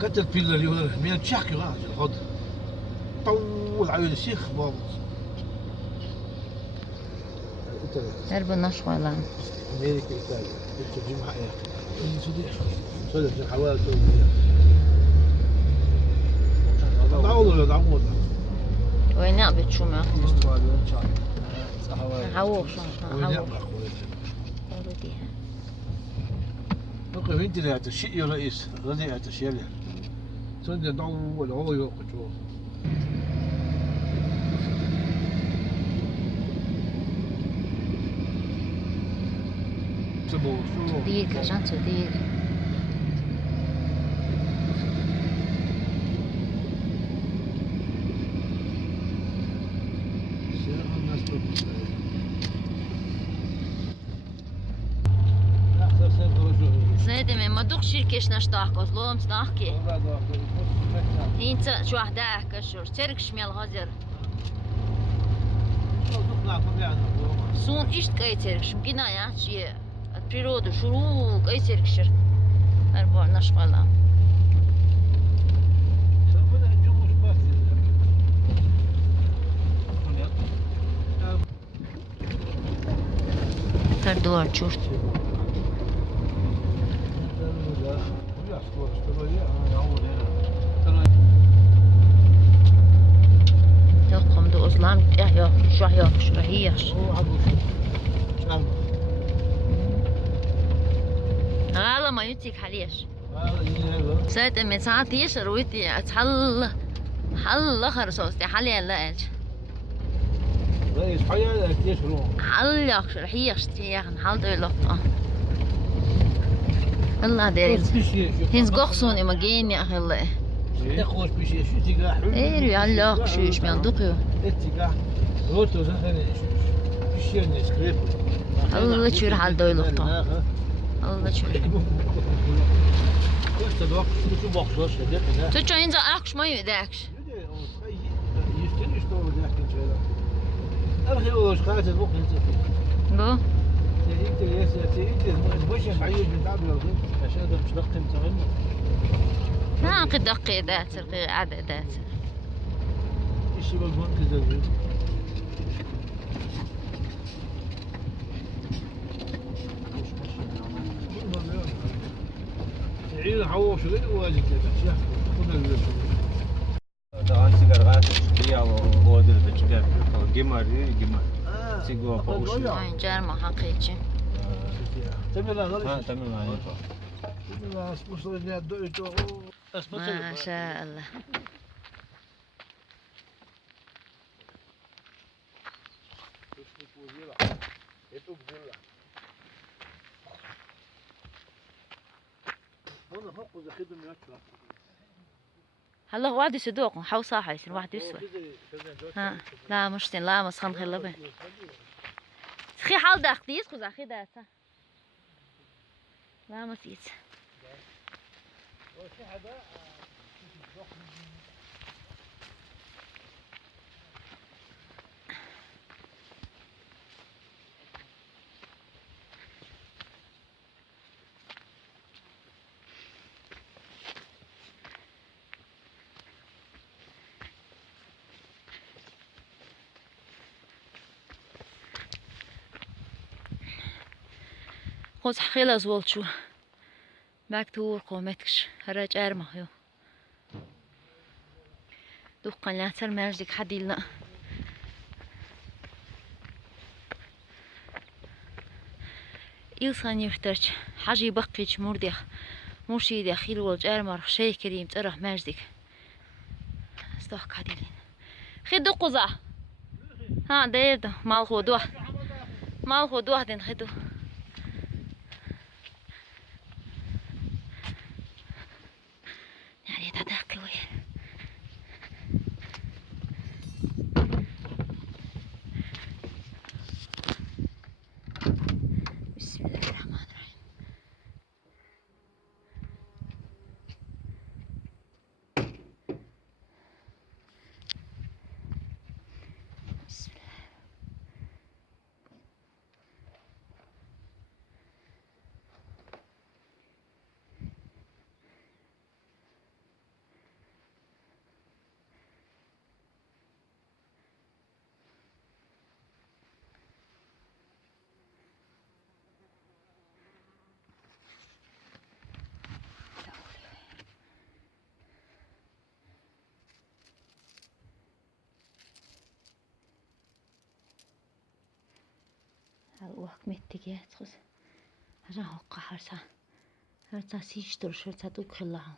كاتربيلر اللي هو من تشاكي راه الخض طول عيون الشيخ بابا درب النشوة لان أمريكا إيطاليا ترجم حقيقة صدق الحوالي دعوه دعوه وين نعبد شو ما استوالي هاوو شو هاوو اوكي انت اللي هتشيء يا رئيس غادي هتشيء لي صدق دعوه هو يوقف صديق عشان صديق زيد من ما دوق شركش نشتاق وظلم تناحكي هينت شو وحدك شو تركش ميال غزر سون إيش كاي تركش مكينا يا شيء البريود شروق أي تركشر أربع نشغلة تردور شورت تقوم دو أسلام يا شو يا شو هيش هذا ما يتيك حليش ساعة من ساعة يشر ويتي حل خرصوصتي حلي لا إيش رئيس حياة يشرو حل يخشر هيش تياخن حل دولة الله دارين هنز قخصوني مجين يا أخي الله يخوش بشي شو تيجا إيه يلا شو إيش بيندقوا تيجا روتو زين بشي نسكريب الله شو حل دولة الله شو تو چاین زا اخش ما یدکش بو لا قد دقي داتر قي عدد داتر عيل حوش غير واجد كذا خذ الشغل ده سيجار غاز يا هو ده بتشجع جمار سيجوا باوش هاي جرمه حقيقي تمام لا تمام عليك لا اسمه ما شاء الله هلا هو واحد يسدوق حاو صاحي يصير واحد يسوى ها لا مش لا مسخن خلا به خي حال داخليس خذ اخي داتا لا مسيت خذ حخيلة زولت شو باك تور قومتكش هراج ارمه يو دوقا لا تر ماجدك حد يلا إلسان يحتاج حاجة يبقيش مردخ مرشيد يا خيل ولج ارمر شيء كريم ترى ماجدك استوك هديلين خدو قزا ها دير مال خدوه دين خدو يعني تداكوي بسم الله الرحمن الرحيم بسم الله وقت متجات خس هجا هقى هرسا سيشتر شرسا دوك خلاهم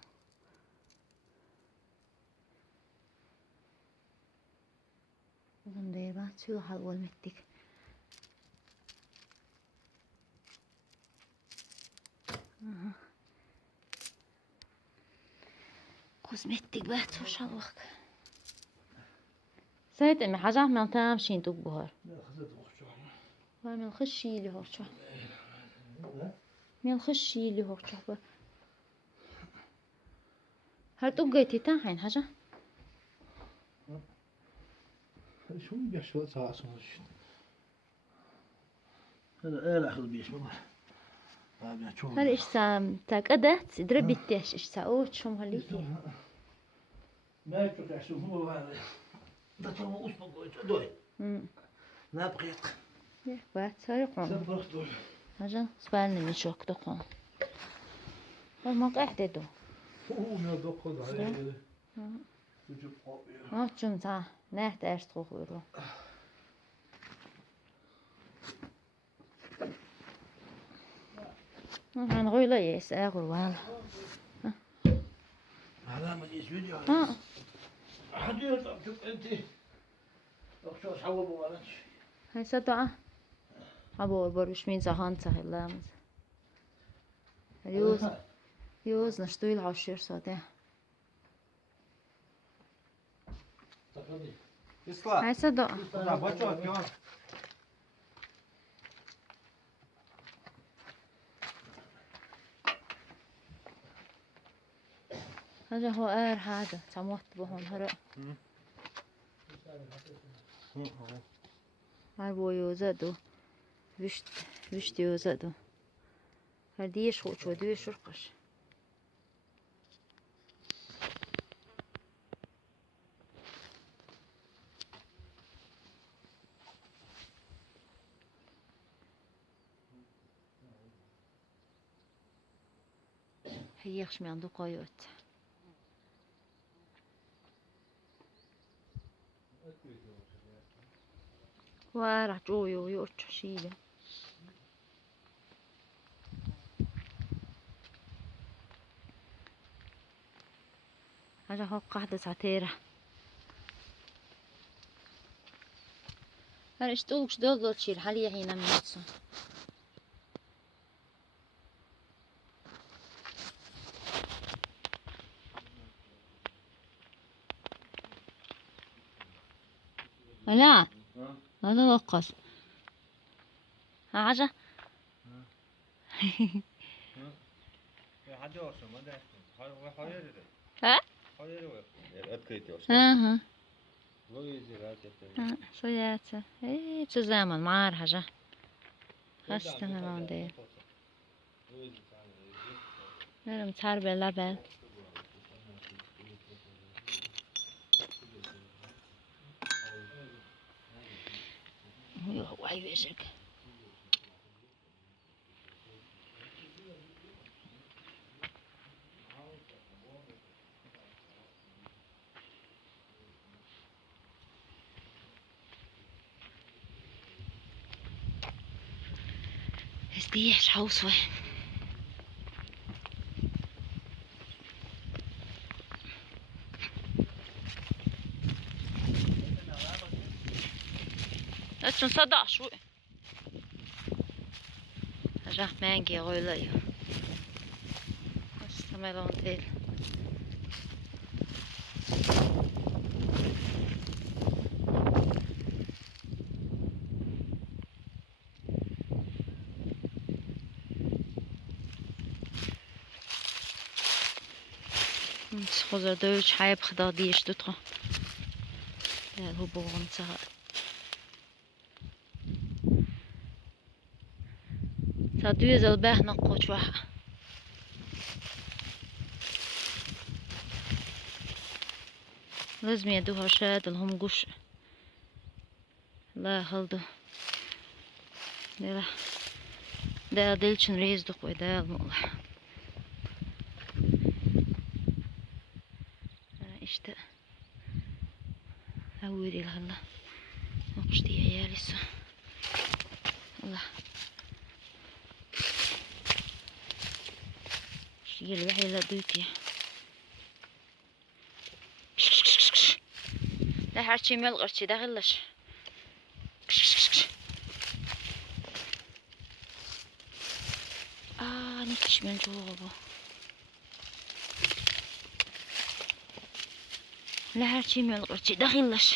ده بعد شو حول متك كوزمتك بعد شو شوق سايت امي حاجة ما تمشين دوك بهار من خشي اللي هو شو من خشي اللي هو شو هل توقيتي تاعين حاجة شو بيحشوا ساعة هذا لا أخذ بيش والله هل إيش سام تاكدت دربي تيش إيش ساوت شو مهليتي ما يترك عشو هو هذا ده ترى أسبوع قوي دوي نابقيت بعد سارقون سبرخ دول هجا سبالني من شوك دقون ما قاعد دو هو ما دقود عليه تجيب قوي ما تشوم تا نهت أرست خويرو أنا غيلا يس أقول والله هذا ما يسوي ها حدير طب شوف أنت أخشى حول بوالش هاي سدعة أبو بروش مين زهان سهل لامز يوز نشتوي العشر صدق هاي سدعة Да, бачок, Йон. هذا هو هذا تموت بهم هراء هاي بو يوزادو وشت يوزادو هرديش خوش ودوش شرقش هيخش من عنده قايوت وراح جوي ويوتش شيله هذا هو قاعدة ساعتيرة هذا اشتغلش دول تشيل حاليا هنا من نفسه لا هذا وقص حاجة ها ها شويات ايه شو زمان ما عارف حاجة هستنى لون دير انا متحاربة اللبن هو عيوشك استيحش حوصوه لسه نصدق شوي رجع مانجي غويلي استعملون تيل خذ دوش حيب خدا ديش دوترا هو بورن سهل صدوز الباه نقوش واحد لازم يدوها شاد لهم قش لا خلدو ده دلشن ريز دقوي ده المولح اشتاق أوري لهلا نقشتي عيالي الله شيل وحي لا دوتي لا هرشي مال غرشي داخلش نكش من جوابه لا هرشي مال غرشي داخلش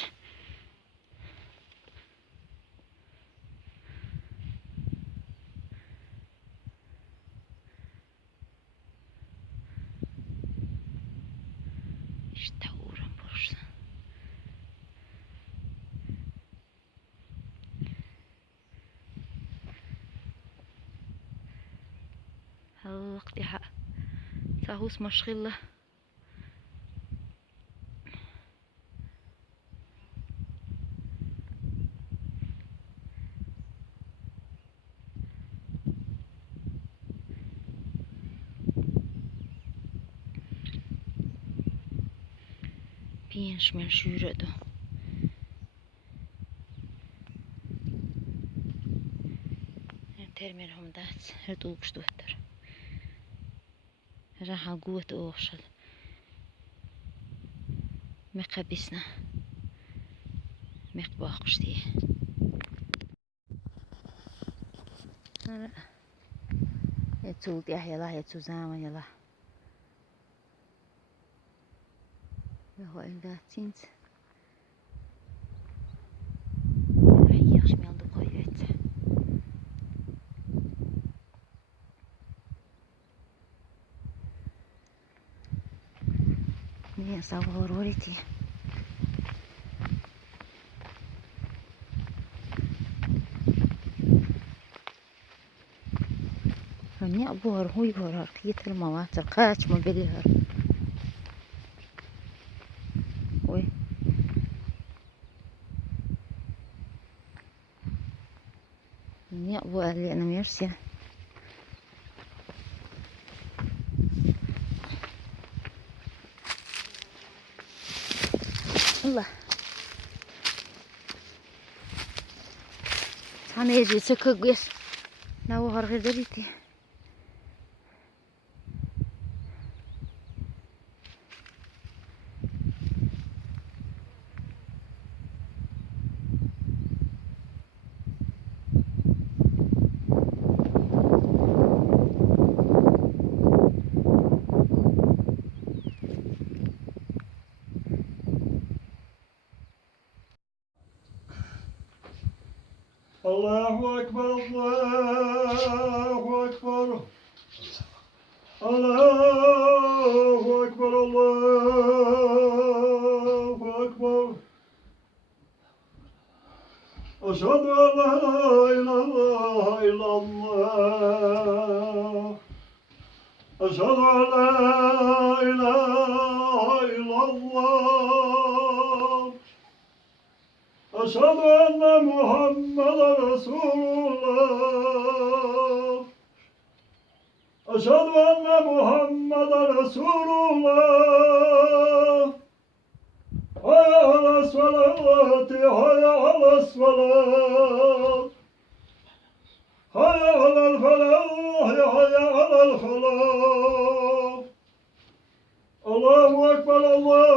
وقتي حق تاهوس مشغلة بينش من شورده ترمينهم دات هردوك شتوتر راح قوة أوشل مقبسنا مقباقشتي هلا يتول يلا يتول زمان يلا هو إنجاتينت يحيش ميال دقايات مين صور وريتي هني أبوهر هو يهر كيت المواتر قاش ما بليهر وي هني أبوه اللي أنا ميرسي الله أنا يجي سكر قيس نوهر غير دريتي الله أكبر الله أكبر الله أكبر الله أكبر أشهد أن لا إله إلا الله أشهد أن لا إله إلا الله أشهد أن محمدا رسول الله أشهد أن محمدا رسول الله حي على الصلاة حي على الصلاة حي على الفلاح حي على الفلاح الله أكبر الله